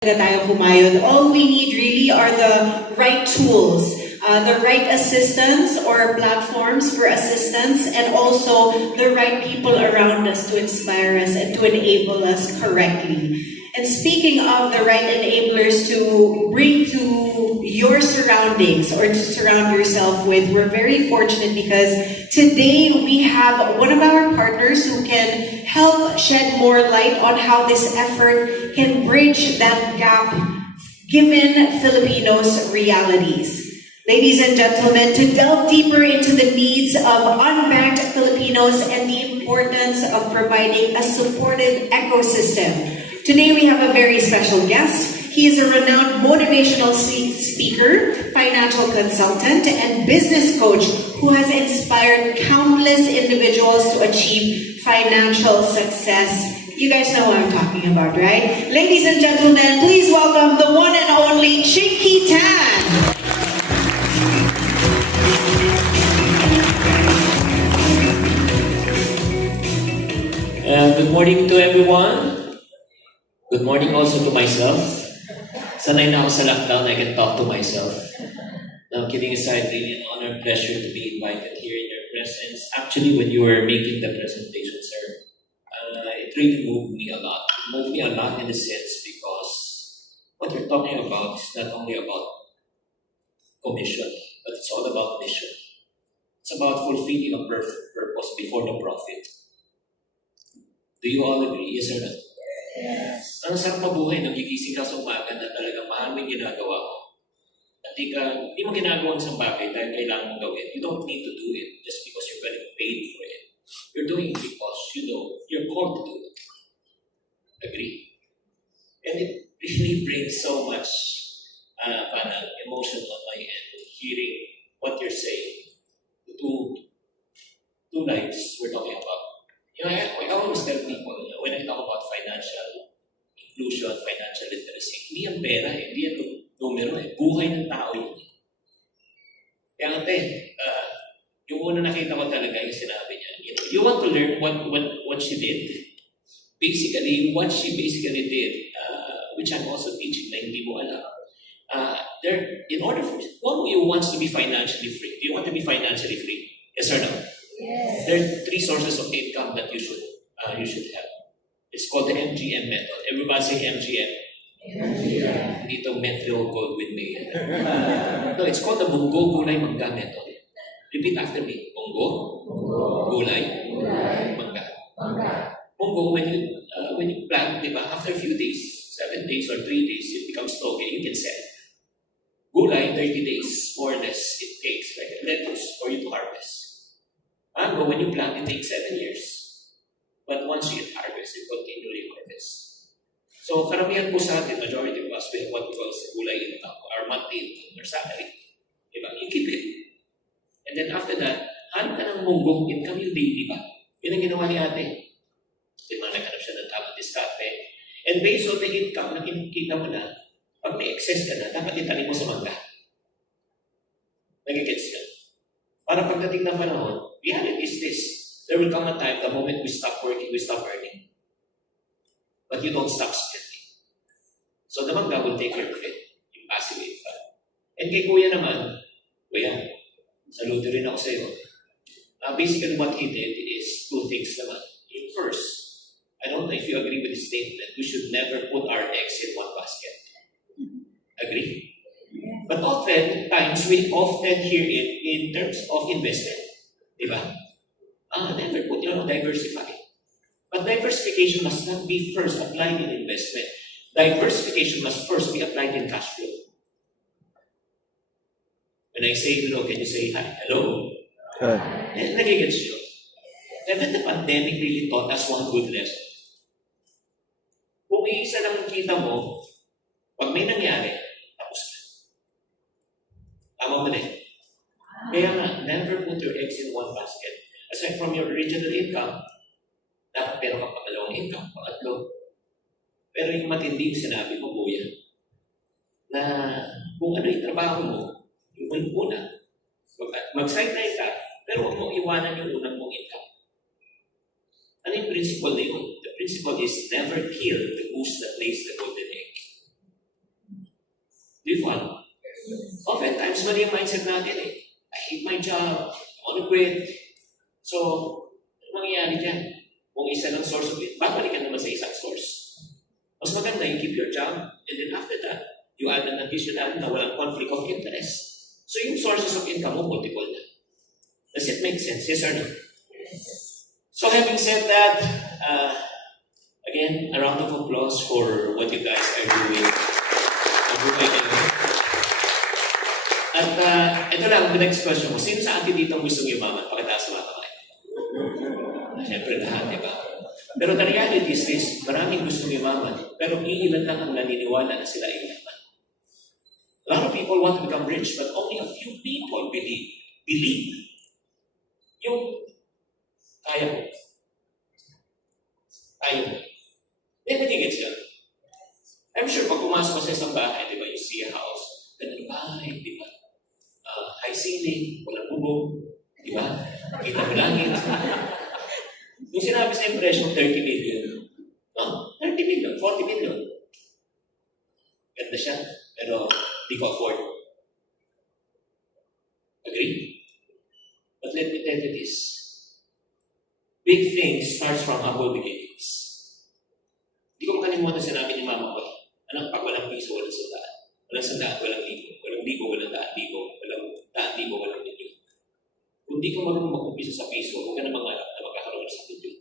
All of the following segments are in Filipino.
tayo kumayod. All we need really are the right tools, the right assistance or platforms for assistance, and also the right people around us to inspire us and to enable us correctly. And speaking of the right enablers to bring to your surroundings or to surround yourself with, we're very fortunate because today we have one of our partners who can help shed more light on how this effort can bridge that gap given Filipinos' realities. Ladies and gentlemen, to delve deeper into the needs of unbanked Filipinos and the importance of providing a supportive ecosystem, today we have a very special guest. He is a renowned motivational speaker, financial consultant, and business coach who has inspired countless individuals to achieve financial success. You guys know what I'm talking about, right? Ladies and gentlemen, please welcome the one and only Chinky Tan. Good morning to everyone. Good morning also to myself. Sanay na ako sa lockdown, I can talk to myself. Now, kidding aside, really an honor and pleasure to be invited here in your presence. Actually, when you were making the presentation, sir, it really moved me a lot. It moved me a lot in the sense because what you're talking about is not only about commission, but it's all about mission. It's about fulfilling a purpose before the profit. Do you all agree? Yes or no? Yes. Ang sarap mabuhay, nagigising ka sa umaga na talagang mahal mo yung ginagawa mo. At di mo ginagawa ng isang bagay dahil kailangan mong gawin. You don't need to do it just because you're getting paid for it. You're doing it because you know you're called to do it. Agree? And it really brings so much emotion on my end hearing what you're saying. The two lives we're talking about. You know, I always tell people, when I talk about financial inclusion, financial literacy, hindi yan pera, hindi yan numero, buhay ng tao yun. Kaya yung una nakita ko talaga yung sinabi niya, you want to learn what she did? Basically, what she basically did, which I'm also teaching na hindi mo alam, in order for, one of you wants to be financially free. Do you want to be financially free? Yes or no? Yes. There are three sources of income that you should have. It's called the MGM method. Everybody say MGM. Yeah. Hindi ito methyl gold with me. No, it's called the Munggo Gulay Mangga method. Repeat after me. Munggo, Gulay, Mangga. Munggo, when you plant, diba, after a few days, 7 days or 3 days, it becomes okay. You can sell. Gulay, 30 days, more or less, it takes like a lettuce for you to harvest. Mango, when you plant, it takes 7 years. But once you get harvest, you continually harvest. So, karamihan po sa atin, majority of us, we have what we call gulay income, or monthly income, or salary. Diba? You keep it. And then after that, hanap ka ng munggong income yung daily ba? Yun ang ginawa ni ate. Diba, naghanap siya ng tamang diskarte. And based on the income na kinikita mo na, pag may excess ka na, dapat itanim mo sa mangga. Nagigets yun. Para pagdating ng panahon, reality is this. There will come a time, the moment we stop working, we stop earning. But you don't stop spending. So the mangga will take care of it, yung passive income. And kay kuya naman, kuya, saludo rin ako sa iyo. Basically what he did is two things naman. First, I don't know if you agree with the statement, we should never put our eggs in one basket. Agree? But oftentimes, we often hear it in terms of investment. Diba? Never put, diversify. But diversification must not be first applied in investment. Diversification must first be applied in cash flow. When I say hello, can you say hi? Hello? Hi. Nagigets yun. And then the pandemic really taught us one good lesson. Kung iisa lang kita mo, pag may nangyari, tapos na. Tama mo rin. Kaya nga, never put your eggs in one basket. Aside from your original income, dapat meron kang pangalawang income, pangatlo. Pero yung matindi yung sinabi mo, kuya, na kung ano yung trabaho mo, yung una, mag-sideline ka, pero huwag mong iwanan yung unang mong income. Ano yung principle na yun? The principle is never kill the goose that lays the golden egg. Do you follow? Oftentimes, mali ang mindset natin eh. I hate my job. I want to quit. So, ano mangyayari dyan? Kung isa ng source of it, babalikan naman sa isang source. Mas maganda, you keep your job, and then after that, you add an additional na walang conflict of interest. So yung sources of income mo, multiple na. Does it make sense? Yes or no? So having said that, again, a round of applause for what you guys are doing. At ito lang, the next question mo. Sino sa atin dito ang gustong yumaman? Pakitaas mga kamay. Siyempre lahat, di ba? Pero the reality is this, maraming gustong yumaman, pero iilan lang ang naniniwala na sila ay yaman. A lot of people want to become rich, but only a few people believe yung kaya mo. Kaya mo. Nagigets yun. I'm sure pag pumasok ka sa isang bahay, di ba, you see a house, ganun bahay, di ba? High ceiling, walang bubog, di ba? Kita mo langit. Yung sinabi sa impression, 30 million. No, 30 million, 40 million. Ganda siya, pero di ko afford. Agree? But let me tell you this. Big things starts from humble beginnings. Di ko makalimutan sinabi ni mama ko, anak, pag walang piso, walang sandaan. Walang sandaan, walang libo. Walang libo, walang daan libo. Walang daan libo, walang milyon. Kung di ka marunong mag-umpisa sa piso, huwag ka na mangarap na magkakaroon sa milyon.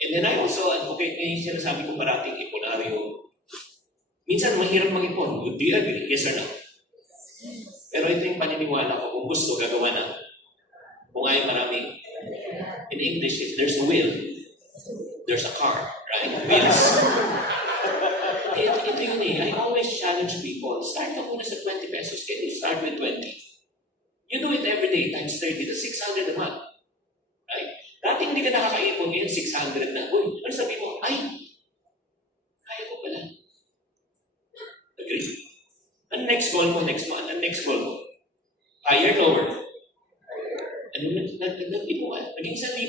And then I also advocate na yung sinasabi ko parating iponaryo. Minsan mahirap mag-ipon. Would you agree? Yes or no? Pero ito yung paniniwala ko. Kung gusto, gagawa na. Kung ayaw marami. In English, if there's a will, there's a car. Right? Wheels. Ito yun eh. I always challenge people. Start ka muna sa 20 pesos. Can you start with 20? You do it every day times 30. That's 600 a month. Right? Dati hindi ka nakakaipon, ngayon 600 na. Uy, ano sabi mo? Ay, kaya ko pala. Agree? Ang next goal mo, next month, ang next goal mo. Higher, lower. Ano naging mo? Naging 1,000.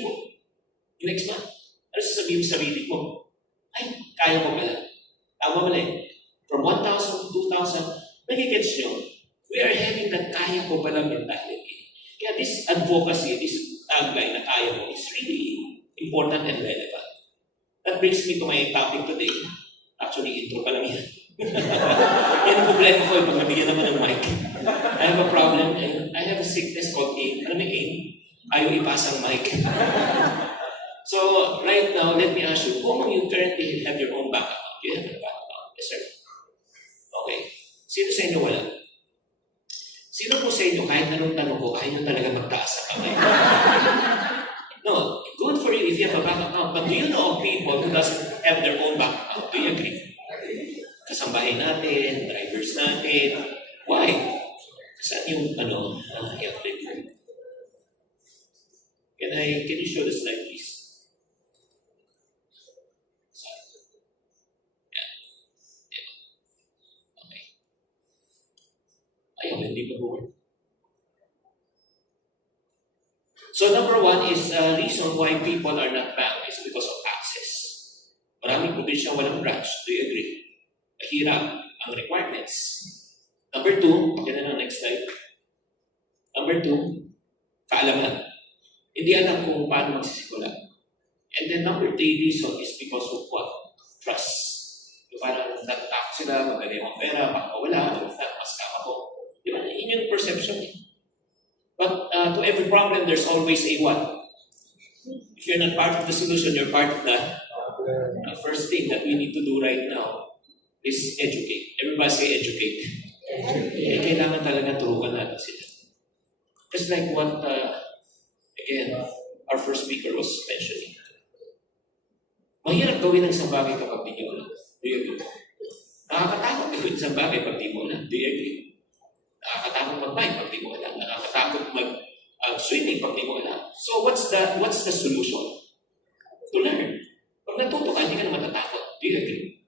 Yung next month. Ano sasabihin mo sa sarili mo? Ay, kaya ko pala. Tama mo na eh. From 1,000 to 2,000, nagigets nyo. We are having that kaya ko pala mentality. Kaya this advocacy, this tagline na kaya mo is really important and relevant. That brings me to my topic today. Actually, intro pa lang yan. Yan ang problema ko, pag nabigyan naman ng mic. I have a problem, and I have a sickness called aim. Alam mo yung aim? Ayaw ipasang mic. So, right now, let me ask you, kung you currently have your own bank account, you have a bank account, yes sir? Okay. Sino sa inyo wala? Sino po sa inyo, kahit anong tanong ko, ayaw nyo talaga magtaas sa kamay? No, good for you if you have a bank account, but do you know of people who doesn't have their own bank account? Do you agree? Kasambahay natin, drivers natin. Why? Saan yung, health report? Can you show the slide, please? Okay. Ayaw, hindi pa po. So number one is reason why people are not banked is because of access. Maraming probinsya walang branch. Do you agree? Mahirap ang requirements. Number two, pakita na next slide. Number two, kaalaman. Hindi alam kung paano magsisimula. And then number three reason is because of what? Trust. So parang natatakot sila, magaling ang pera, baka wala, mas kama ko. Di ba? Yun yung perception eh. But to every problem, there's always a what? If you're not part of the solution, you're part of the first thing that we need to do right now is educate. Everybody say educate. Kailangan talaga turukan natin sila. Just like what, again, our first speaker was mentioning. Mahirap gawin ang isang bagay kapag di nyo alam. Do you agree? Nakakatakot gawin isang bagay pag di mo alam. Do you agree? Nakakatakot mag-bike pag di mo alam. Nakakatakot mag-swimming pag di mo alam. So what's the solution? To learn. Pag natuto ka, hindi ka na matatakot. Do you agree?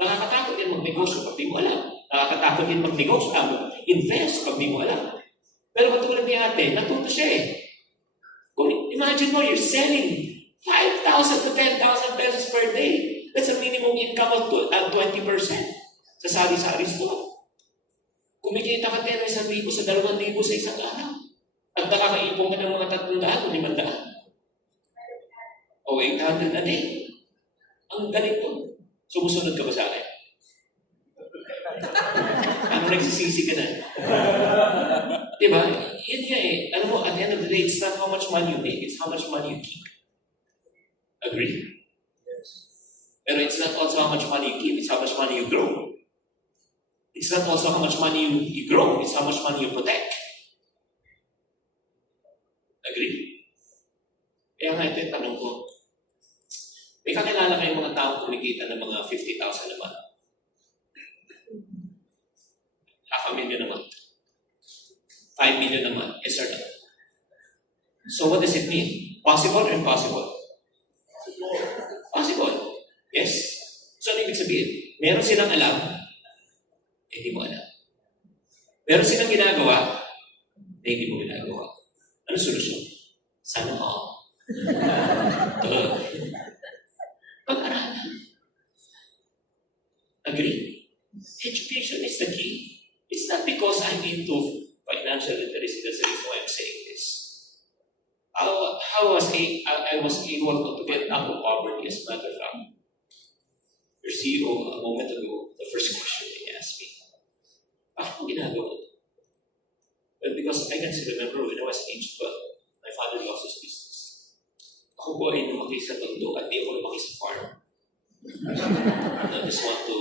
Nakakatakot yan mag-negosyo pag di mo alam. Nakakatakot yan mag-negosyo, invest pag di mo alam. Pero matulad ni ate, natuto siya eh. Kung imagine mo, you're selling 5,000 to 10,000 pesos per day. That's a minimum income of 20%. sa sari-sari store. Kumikita ka 10 o 1,000 sa 2,000 sa isang araw. At nakakaipon ka ng mga 300 o 500. O 800 a day. Ang galing to. Sumusunod ka ba sa akin? Ano nagsisisi ka na? Diba? Yun nga eh. Alam mo, at the end of the day, it's not how much money you make, it's how much money you keep. Agree? Pero it's not also how much money you keep, it's how much money you grow. It's not also how much money you grow, it's how much money you protect. Agree? Kaya nga ito yung tanong ko. May kakilala kayong mga taong kumikita ng mga 50,000 a month? $500,000 a month. 5 million a month. Yes or no? So what does it mean? Possible or impossible? Possible. Yes. So ano ibig sabihin? Meron silang alam, hindi mo alam. Meron silang ginagawa, hindi mo ginagawa. Ano solusyon? Sana all. Pag-aralan. Agree? Education is the key. It's not because I'm into financial literacy that's the reason why I'm saying this. How was I was able to get out of poverty as a matter of fact. Your CEO a moment ago, the first question he asked me, bakit mo ginagawa ito? Well, because I can still remember when I was age 12, my father lost his business. Ako po ay lumaki sa tondo at di ako lumaki sa farm. I just want to,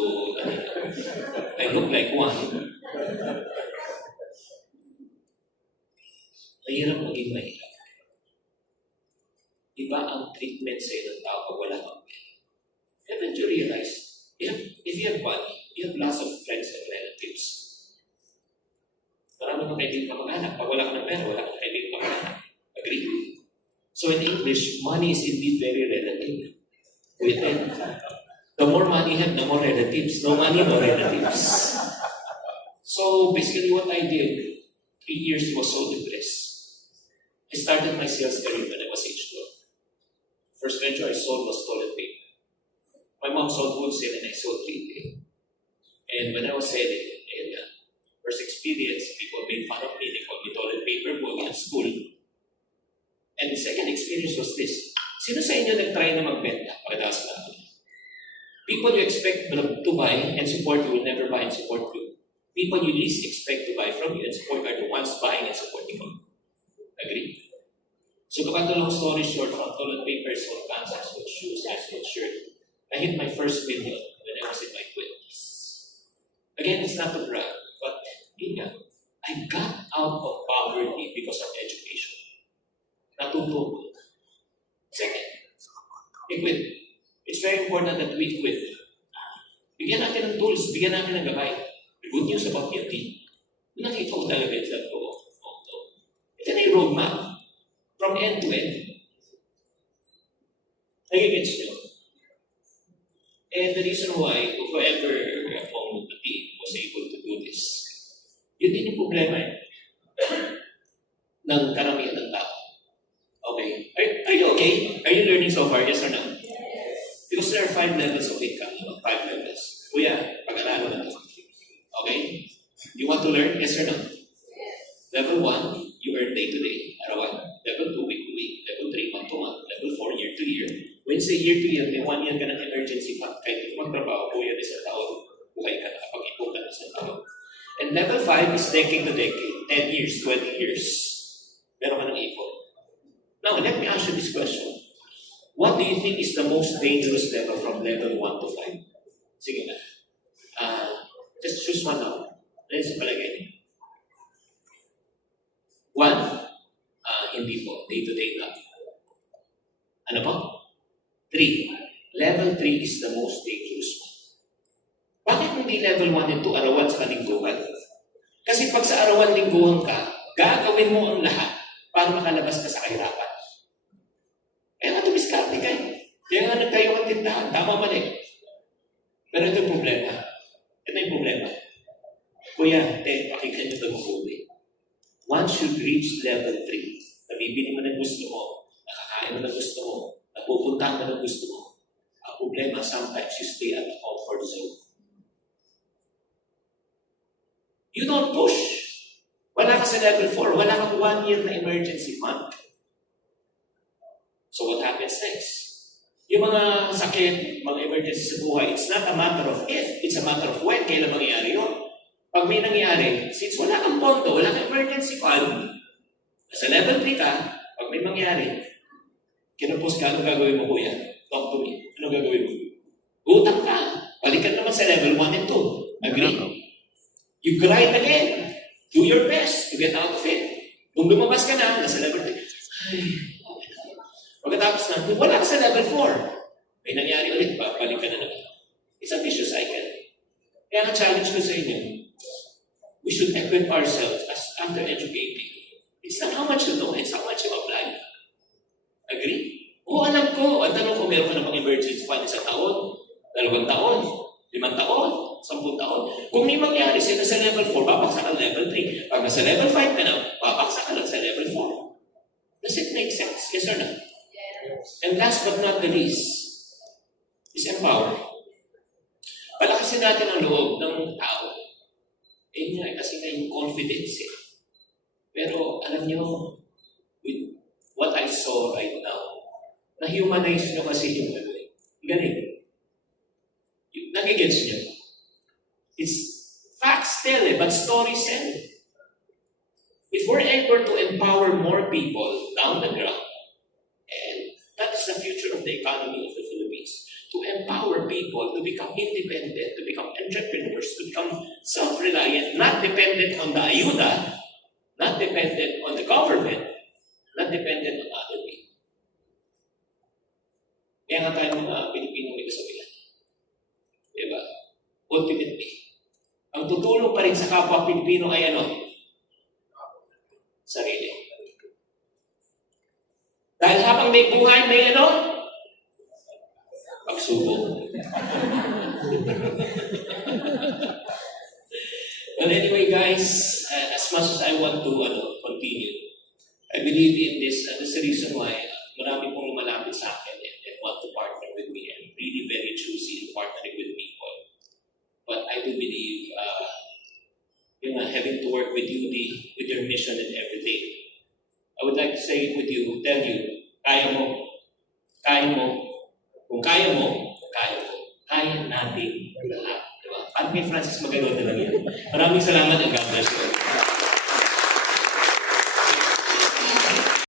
I look like one. Mahirap maging mahirap. Iba ang treatment sa'yo ng tao pag wala kang pera. Haven't you realized, if you have money, you have lots of friends and relatives. Marami kang kaibigan kamag-anak. Pag wala ka ng pera, wala kang kaibigan kamag-anak. Agree? So in English, money is indeed very relative. With it, the more money you have, the more relatives. No money, no relatives. So basically what I did, 3 years was so depressed. I started my sales career when I was age 12. First venture I sold was toilet paper. My mom sold wholesale and I sold retail. And when I was selling, first experience, people made fun of me. They called me toilet paper boy at school. And the second experience was this. Sino sa inyo nag-try na magbenta? Pagdaas na. People you expect to buy and support you will never buy and support you. People you least expect to buy from you and support are the ones buying and supporting you. Agree? So to cut the long story short, from toilet paper, sold pants, I sold shoes, I sold shirt. I hit my first million when I was in my 20s. Again, it's not to brag, but I got out of poverty because of education. Natuto. Second, equip. It's very important that we equip. Bigyan natin ng tools, bigyan natin ng gabay. The good news about PFD, nakita ko talaga yung sabi ko, ito na yung roadmap. From end to end. Nagigets nyo? And the reason why, whoever among the team was able to do this, yun din yung problema ng karamihan ng tao. Okay. Are you okay? Are you learning so far? Yes or no? Yes. Because there are 5 levels of income. 5 levels. Kuya, pag-aralan na ito. Okay? You want to learn? Yes or no? Yes. Level 1, you earn day to day. Arawan. Level 2, week to week. Level 3, month to month. Level 4, year to year. When say year to year, may 1 year ka ng emergency fund. Kahit hindi magtrabaho, buhay na isang taon. Buhay ka na kapag ipon ka na isang taon. And level 5 is decade to decade. 10 years, 20 years. Meron ka ng ipon. Now, let me ask you this question. What do you think is the most dangerous level from level 1 to 5? Sige na. Just choose one now. Ano yung palagay? 1, hindi po. Day-to-day na. Ano po? 3. Level 3 is the most dangerous one. Bakit hindi level 1 and 2 arawan sa lingguhan? Kasi pag sa arawan lingguhan ka, gagawin mo ang lahat para makalabas ka sa kahirapan. Kaya nga tumiskarte ka. Kaya nga nagtayo ang tindahan. Tama mali. Pero ito yung problema. Ito yung problema. Kuya, pakinggan nyo ito mabuti. Once you reach level 3, nabibili mo ng gusto mo, nakakain mo ng gusto mo, napupuntahan mo ng gusto mo, ang problema, sometimes you stay at the comfort zone. You don't push. Wala ka sa level 4. Wala kang 1 year na emergency fund. So what happens next? Yung mga sakit, mga emergency sa buhay, it's not a matter of if, it's a matter of when, kailan mangyayari yun. Pag may nangyari, since wala kang pondo, wala kang emergency fund, sa level 3 ka, pag may mangyari, kinupos ka, ano gagawin mo, kuya? Talk to me. Ano gagawin mo? Utang ka. Balikan naman sa level 1 and 2. Agree? You grind again. Do your best to get out of it. Kung lumabas ka na, nasa level 3. Ay, pagkatapos na, wala ka sa level 4. May nangyari ulit, balik ka na naman. It's a vicious cycle. Kaya ang challenge ko sa inyo, we should equip ourselves as after educating. It's not how much you know, it's how much you apply. Agree? Oo, alam ko. Ang tanong ko, meron ka namang emergency fund 1 taon, 2 taon, 5 taon, 10 taon. Kung may mangyari sila sa level 4, babaksa ka level 3. Pag nasa level 5 ka na, babaksa ka lang sa level 4. Does it make sense? Yes or no? And last but not the least, is empower. Palakasin natin ang loob ng tao. Eh nga, kasi nga yung confidence eh. Pero alam niyo, with what I saw right now, na-humanize nyo kasi yung ano eh. Galing. Nagigets nyo. It's facts tell eh, but stories tell. If we're able to empower more people down the ground, and that is the future of the economy of the Philippines, to empower people to become independent, to become entrepreneurs, to become self-reliant, not dependent on the ayuda, not dependent on the government, not dependent on other people. Kaya nga tayo mga Pilipino may kasabihan. Diba? Ultimately, ang tutulong pa rin sa kapwa Pilipino ay ano? Sarili. Dahil habang may buhay, may ano? Pagsubok. But anyway, guys, as much as I want to continue, I believe in this, and that's the reason why marami pong lumalapit sa akin and want to partner with me. I'm really very choosy in partnering with people. But I do believe, having to work with you, with your mission and everything, I would like to say it with you, tell you, kaya mo, kung kaya mo, kaya natin lahat. Diba? At may Francis Magano na lang yan. Maraming salamat and God bless you.